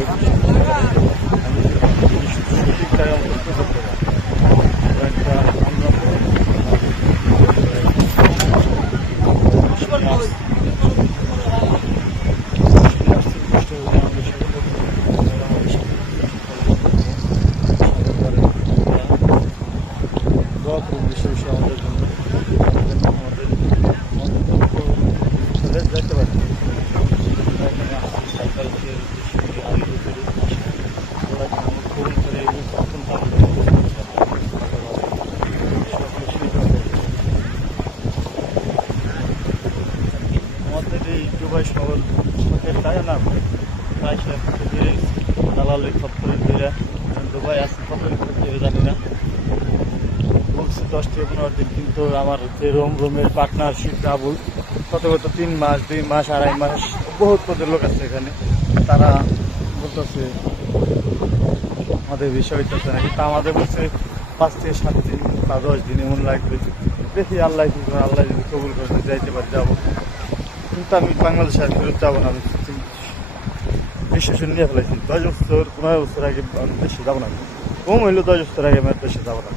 আমি সঠিক জায়গায় অন্তত করতে পারি একটা আমাদের জন্য আমাদের যাইতে পারি সাইকেল করুন করে তখন আমাদের এই দুবাই শহর তাই না প্রায় দালালি সপ্তাহে ধরে দুবাই আসছে কত জানি না বলছি 10 থেকে 15 দিন, কিন্তু আমার যে রুমের পার্টনারশিপ ডাবল কত 3 মাস 2 মাস 2.5 মাস বহুত পদের লোক আছে এখানে। তারা বলতেছে আমাদের বিষয় হইতেছে না, কিন্তু আমাদের বলছে 5 থেকে 7 দিন বা 10 দিন এমন লাগবে। দেখি আল্লাহ কি করে, আল্লাহ যদি কবুল করে যাইতে পারি যাবো, কিন্তু আমি বাংলাদেশে আর ফেরত যাবো না। আমি ডিসিশন নিয়ে ফেলেছি 10 বছর 15 বছর আগে আমি দেশে যাবো না, কম হইলেও 10 বছর আগে আমি দেশে যাবো না।